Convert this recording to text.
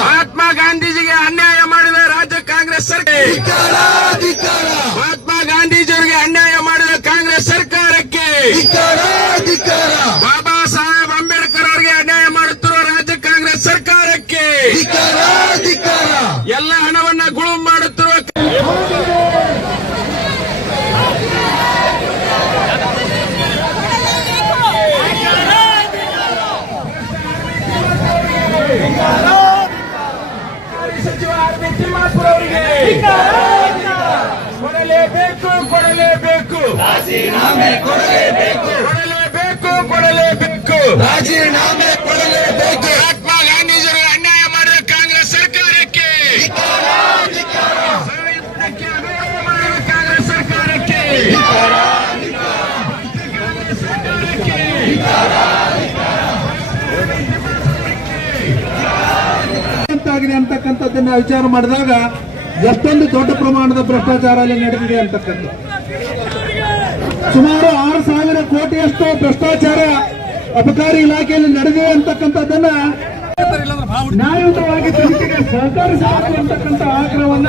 ಮಹಾತ್ಮ ಗಾಂಧೀಜಿಗೆ ಅನ್ಯಾಯ ಮಾಡಿದ ರಾಜ್ಯ ಕಾಂಗ್ರೆಸ್ ಸರ್ಕಾರ, ಮಹಾತ್ಮ ಗಾಂಧೀಜಿಯವರಿಗೆ ಅನ್ಯಾಯ ಮಾಡಿದ ಕಾಂಗ್ರೆಸ್ ಸರ್ಕಾರಕ್ಕೆ, ಬಾಬಾ ಸಾಹೇಬ್ ಅಂಬೇಡ್ಕರ್ ಅವರಿಗೆ ಅನ್ಯಾಯ ಮಾಡುತ್ತಿರುವ ರಾಜ್ಯ ಕಾಂಗ್ರೆಸ್ ಸರ್ಕಾರಕ್ಕೆ, ಎಲ್ಲ ಹಣವನ್ನ ಗುಳುಂ ಮಾಡುತ್ತಿರುವ ಸಚಿವ ಆರ್.ಬಿ. ತಿಮ್ಮಾಪುರ ಅವರಿಗೆ ಕೊಡಲೇಬೇಕು, ರಾಜೀನಾಮೆ ಕೊಡಲೇಬೇಕು, ರಾಜೀನಾಮೆ ಕೊಡಲೇಬೇಕು. ಮಹಾತ್ಮ ಗಾಂಧೀಜಿಯವರಿಗೆ ಅನ್ಯಾಯ ಮಾಡಿದ ಕಾಂಗ್ರೆಸ್ ಸರ್ಕಾರಕ್ಕೆ, ಸಂವಿಧಾನಕ್ಕೆ ಅನ್ಯಾಯ ಮಾಡಿದ ಕಾಂಗ್ರೆಸ್ ಸರ್ಕಾರಕ್ಕೆ, ಆಗಿದೆ ಅಂತಕ್ಕಂಥದ್ದನ್ನ ವಿಚಾರ ಮಾಡಿದಾಗ ಎಷ್ಟೊಂದು ದೊಡ್ಡ ಪ್ರಮಾಣದ ಭ್ರಷ್ಟಾಚಾರ ಅಲ್ಲಿ ನಡೆದಿದೆ ಅಂತಕ್ಕಂಥ ಸುಮಾರು 6,000 ಕೋಟಿಯಷ್ಟು ಭ್ರಷ್ಟಾಚಾರ ಅಬಕಾರಿ ಇಲಾಖೆಯಲ್ಲಿ ನಡೆದಿದೆ ಅಂತಕ್ಕಂಥದ್ದನ್ನ ನ್ಯಾಯಯುತವಾಗಿ ತನಿಖೆಗೆ ಸಹಕರಿಸಬೇಕು ಅಂತಕ್ಕಂಥ ಆಗ್ರಹವನ್ನ